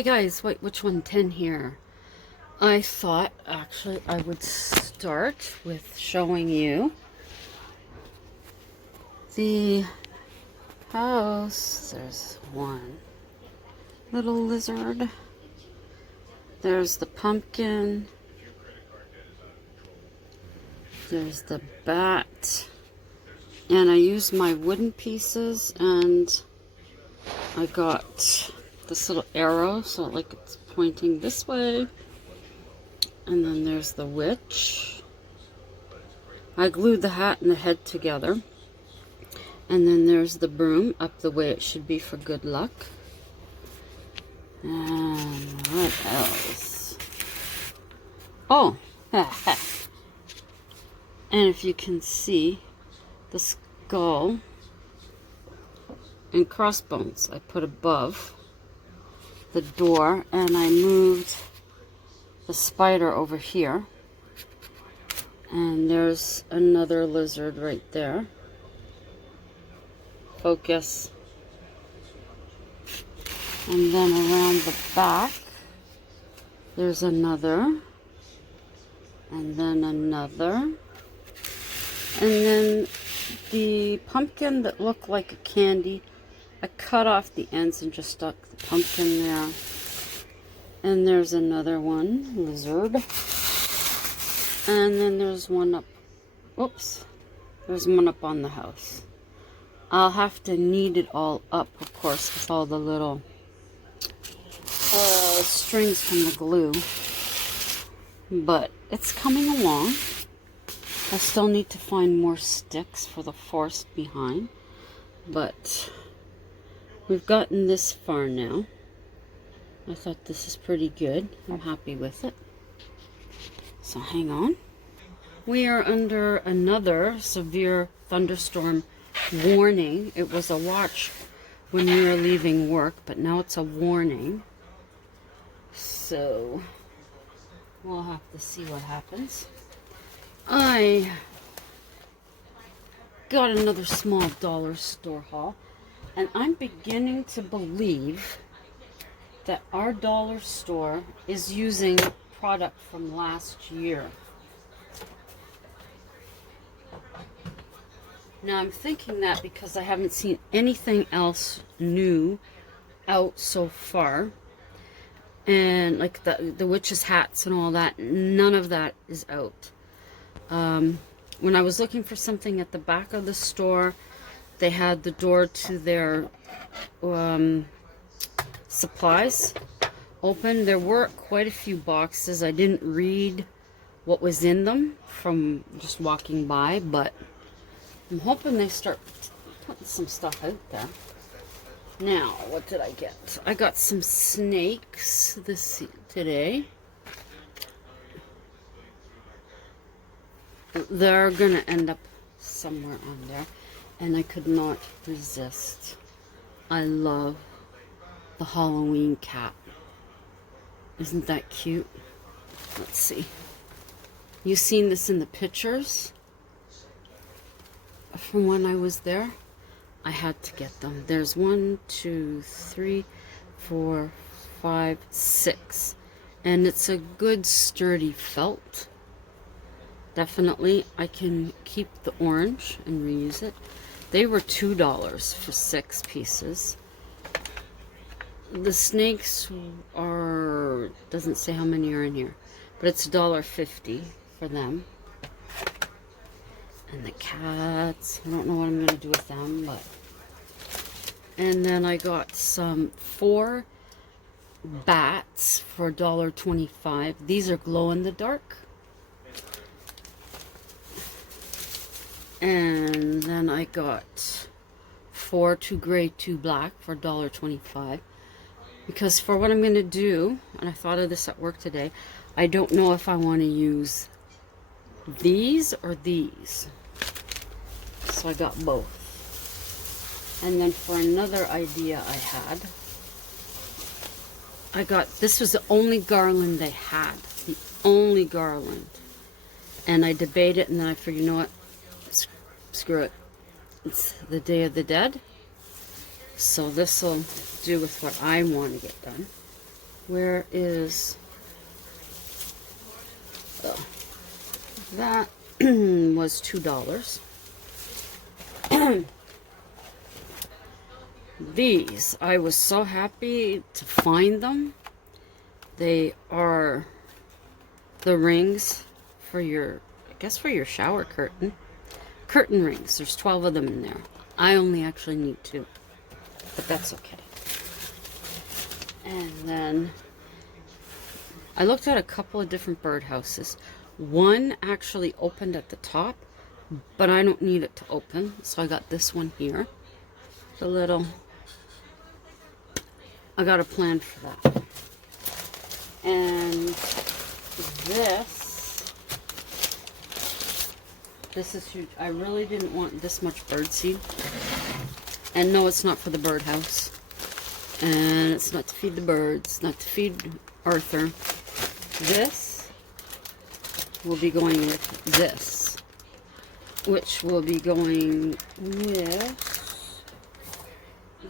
Hi guys, wait, which one? 10 here. I thought actually I would start with showing you the house. There's one little lizard. There's the pumpkin. There's the bat. And I used my wooden pieces and I got this little arrow so like it's pointing this way. And then there's the witch. I glued the hat and the head together. And then there's the broom up the way it should be for good luck. And what else? Oh, and if you can see the skull and crossbones I put above the door, and I moved the spider over here. And there's another lizard right there. Focus. And then around the back, there's another. And then another. And then the pumpkin that looked like a candy, I cut off the ends and just stuck the pumpkin there. And there's another one, lizard. And then there's one up, whoops, there's one up on the house. I'll have to knead it all up, of course, with all the little strings from the glue. But it's coming along. I still need to find more sticks for the forest behind. But we've gotten this far now. I thought this is pretty good. I'm happy with it. So hang on. We are under another severe thunderstorm warning. It was a watch when we were leaving work, but now it's a warning. So we'll have to see what happens. I got another small dollar store haul, and I'm beginning to believe that our dollar store is using product from last year. Now I'm thinking that because I haven't seen anything else new out so far, and like the witches' hats and all that, none of that is out. When I was looking for something at the back of the store, they had the door to their supplies open. There were quite a few boxes. I didn't read what was in them from just walking by, but I'm hoping they start putting some stuff out there. Now, what did I get? I got some snakes today. They're gonna end up somewhere on there, and I could not resist. I love the Halloween cat. Isn't that cute? Let's see. You seen this in the pictures from when I was there? I had to get them. There's 1, 2, 3, 4, 5, 6. And it's a good sturdy felt. Definitely. I can keep the orange and reuse it. They were $2 for 6 pieces. The snakes are, doesn't say how many are in here, but it's $1.50 for them. And the cats, I don't know what I'm going to do with them, but. And then I got some 4 bats for $1.25. These are glow in the dark. And then I got 4, 2 gray, 2 black for $1.25. Because for what I'm going to do, and I thought of this at work today, I don't know if I want to use these or these. So I got both. And then for another idea I had, I got, this was the only garland they had. The only garland. And I debated, and then I figured, you know what? Screw it. It's the Day of the Dead. So this will do with what I want to get done. Where is... Oh, that was $2. These, I was so happy to find them. They are the rings for your, I guess for your shower curtain. Curtain rings. There's 12 of them in there. I only actually need 2. But that's okay. And then I looked at a couple of different birdhouses. One actually opened at the top, but I don't need it to open. So I got this one here. The little... I got a plan for that. And this is huge. I really didn't want this much birdseed. And no, it's not for the birdhouse. And it's not to feed the birds, not to feed Arthur. This will be going with this, which will be going with,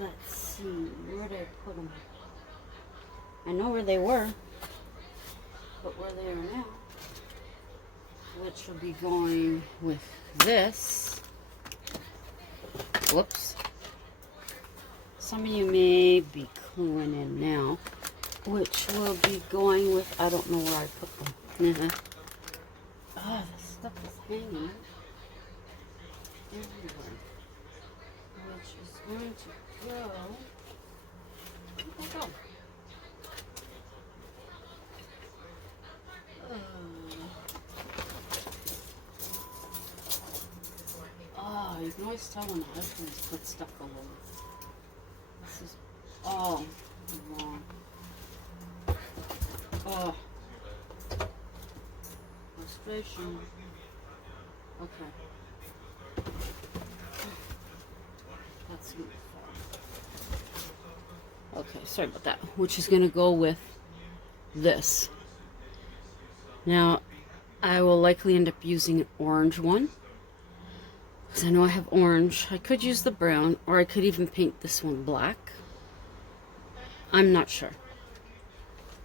let's see, where did I put them? I know where they were, but where they are now, which will be going with this. Whoops. Some of you may be cluing in now, which will be going with, I don't know where I put them. Oh, this stuff is hanging everywhere. Which is going to go, where'd they go? Oh, you can always tell when the husbands put stuff all over. This is all wrong. Oh. Frustration. Okay. That's good. Okay, sorry about that. Which is going to go with this. Now, I will likely end up using an orange one. Because I know I have orange. I could use the brown, or I could even paint this one black. I'm not sure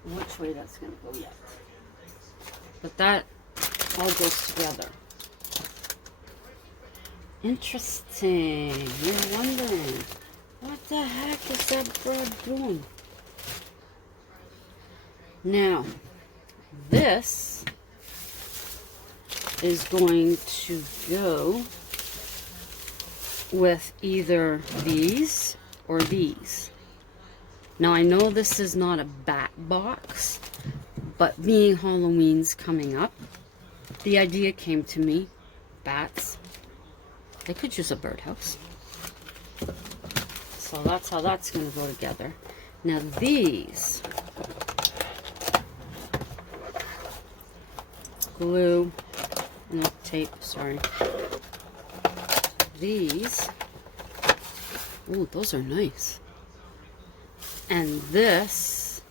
which way that's going to go yet. But that all goes together. Interesting. You're wondering, what the heck is that bird doing? Now, this is going to go with either these or these. Now, I know this is not a bat box, but being Halloween's coming up, the idea came to me. Bats. They could use a birdhouse. So that's how that's going to go together. Now these, glue, no tape, sorry. These, ooh, those are nice. And this,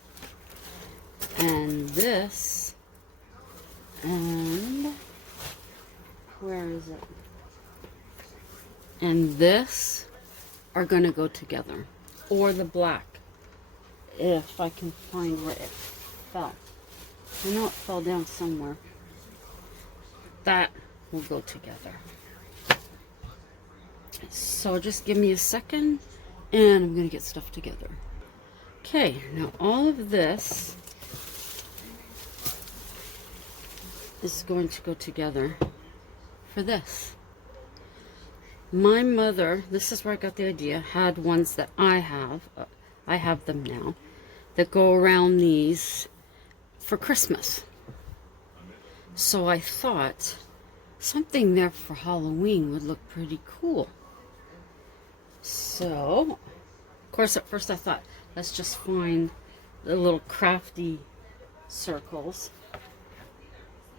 and this, and where is it? And this are going to go together. Or the black, if I can find where it fell. I know it fell down somewhere. That will go together. So just give me a second, and I'm going to get stuff together. Okay, now all of this is going to go together for this. My mother, this is where I got the idea, had ones that I have them now, that go around these for Christmas. So I thought something there for Halloween would look pretty cool. So, of course, at first I thought, let's just find the little crafty circles,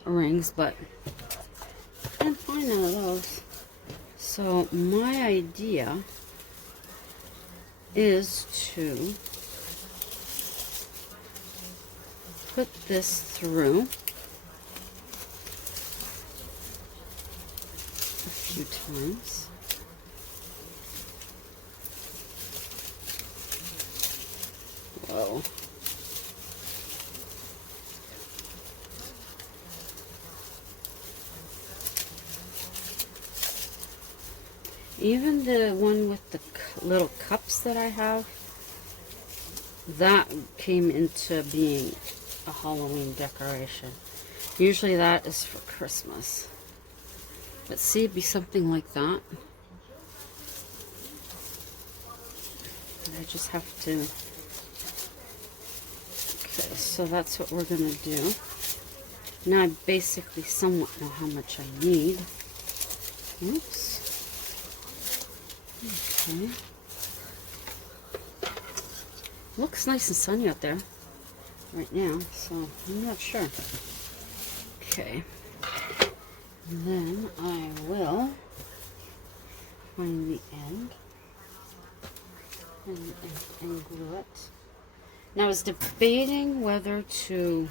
rings, but I didn't find none of those. So my idea is to put this through a few times. Whoa. even the one with the little cups that I have, that came into being a Halloween decoration. Usually that is for Christmas. But see, it'd be something like that. And I just have to... Okay, so that's what we're going to do. Now I basically somewhat know how much I need. Oops. Okay. Looks nice and sunny out there right now, so I'm not sure. Okay. And then I will find the end and glue it. Now I was debating whether to,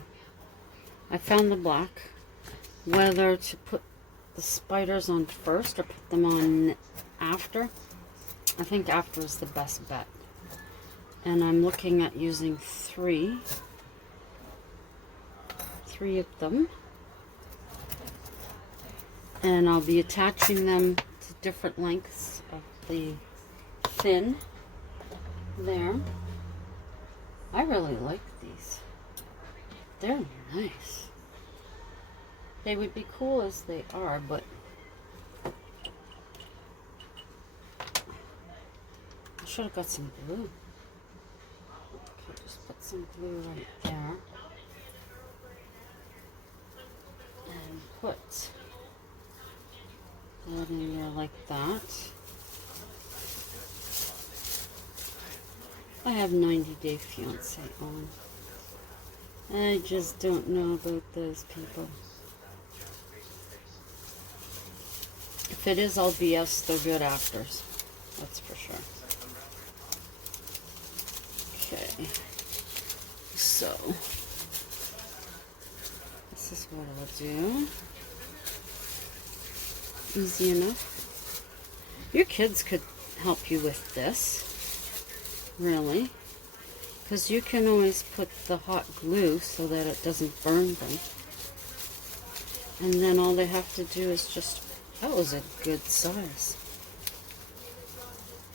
I found the black, whether to put the spiders on first or put them on after. I think after is the best bet. And I'm looking at using three of them. And I'll be attaching them to different lengths of the fin there. I really like these. They're nice. They would be cool as they are, but I should have got some glue. Okay, just put some glue right there. And put that in there like that. I have 90 Day Fiancé on. I just don't know about those people. If it is all BS, they're good actors. That's for sure. Okay. So, this is what I'll do. Easy enough. Your kids could help you with this. Really. Because you can always put the hot glue so that it doesn't burn them. And then all they have to do is just... That was a good size.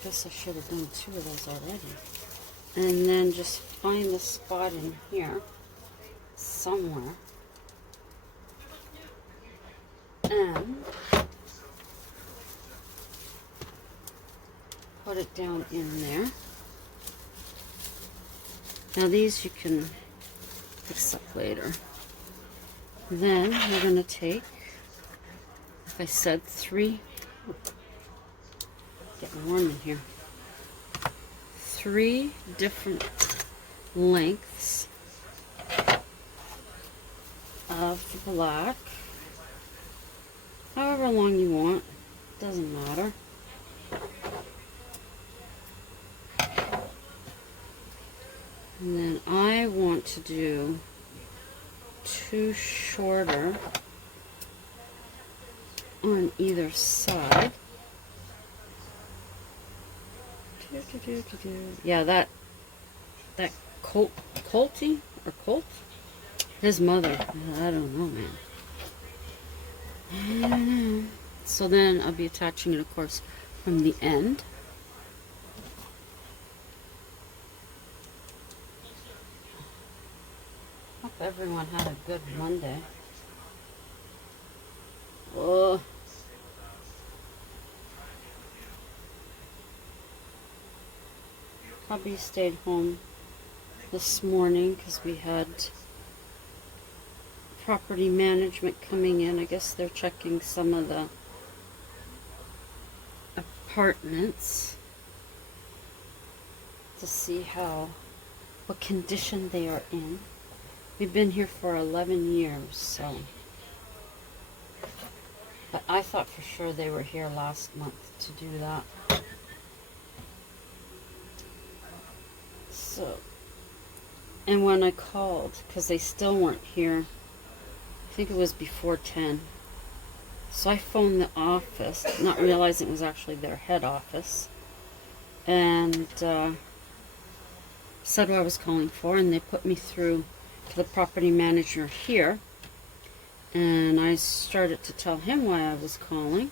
Guess I should have done 2 of those already. And then just find the spot in here somewhere. And put it down in there. Now these you can fix up later. Then we're going to take, like I said, 3, getting warm in here, 3 different lengths of the black, however long you want, doesn't matter. And then I want to do 2 shorter on either side. Yeah, that Colty or Colt, his mother. I don't know, man. I don't know. So then I'll be attaching it, of course, from the end. Hope everyone had a good Monday. Oh. Hubby stayed home this morning because we had property management coming in. I guess they're checking some of the apartments to see what condition they are in. We've been here for 11 years, so. But I thought for sure they were here last month to do that. So, and when I called, because they still weren't here, I think it was before 10. So I phoned the office, not realizing it was actually their head office, and said what I was calling for, and they put me through to the property manager here. And I started to tell him why I was calling.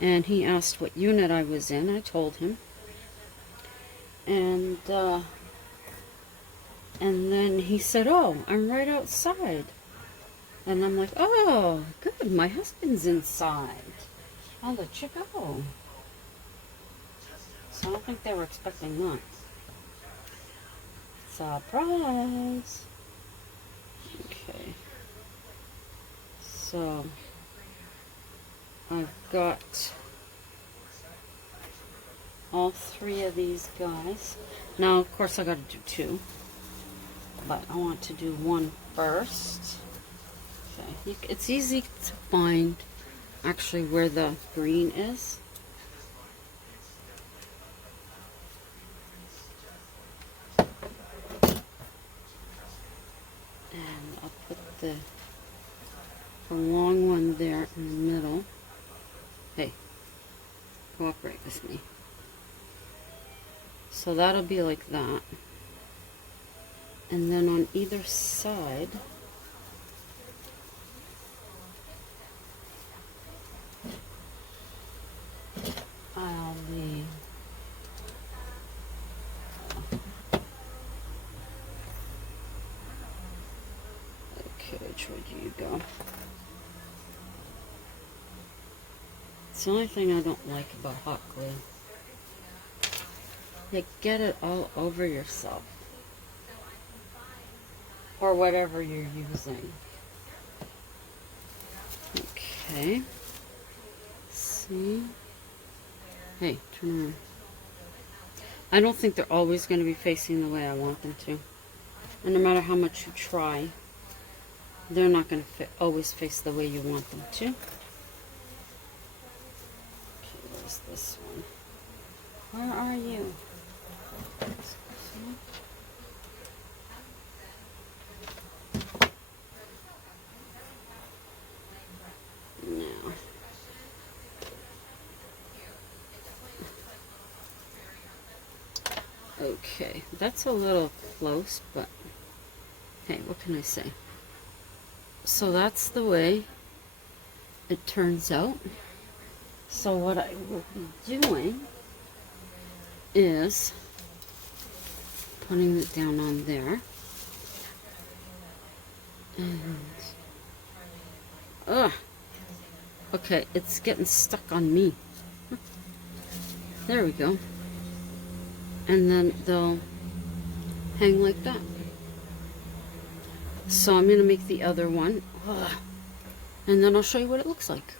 And he asked what unit I was in. I told him. And then he said, "Oh, I'm right outside." And I'm like, "Oh, good, my husband's inside. I'll let you go." So I don't think they were expecting that. Surprise! Okay. So I've got all 3 of these guys. Now, of course, I got to do 2. But I want to do 1 first. Okay. It's easy to find actually where the green is. And I'll put the long one there in the middle. Hey, cooperate with me. So that'll be like that. And then on either side, I'll be okay, which way do you go? It's the only thing I don't like about hot glue. You get it all over yourself. Or whatever you're using. Okay. See? Hey, turn around. I don't think they're always going to be facing the way I want them to. And no matter how much you try, they're not going to always face the way you want them to. Okay, where's this one? Where are you? Now. Okay, that's a little close, but hey, what can I say? So that's the way it turns out. So what I will be doing is putting it down on there. And okay, it's getting stuck on me. There we go. And then they'll hang like that. So I'm going to make the other one. And then I'll show you what it looks like.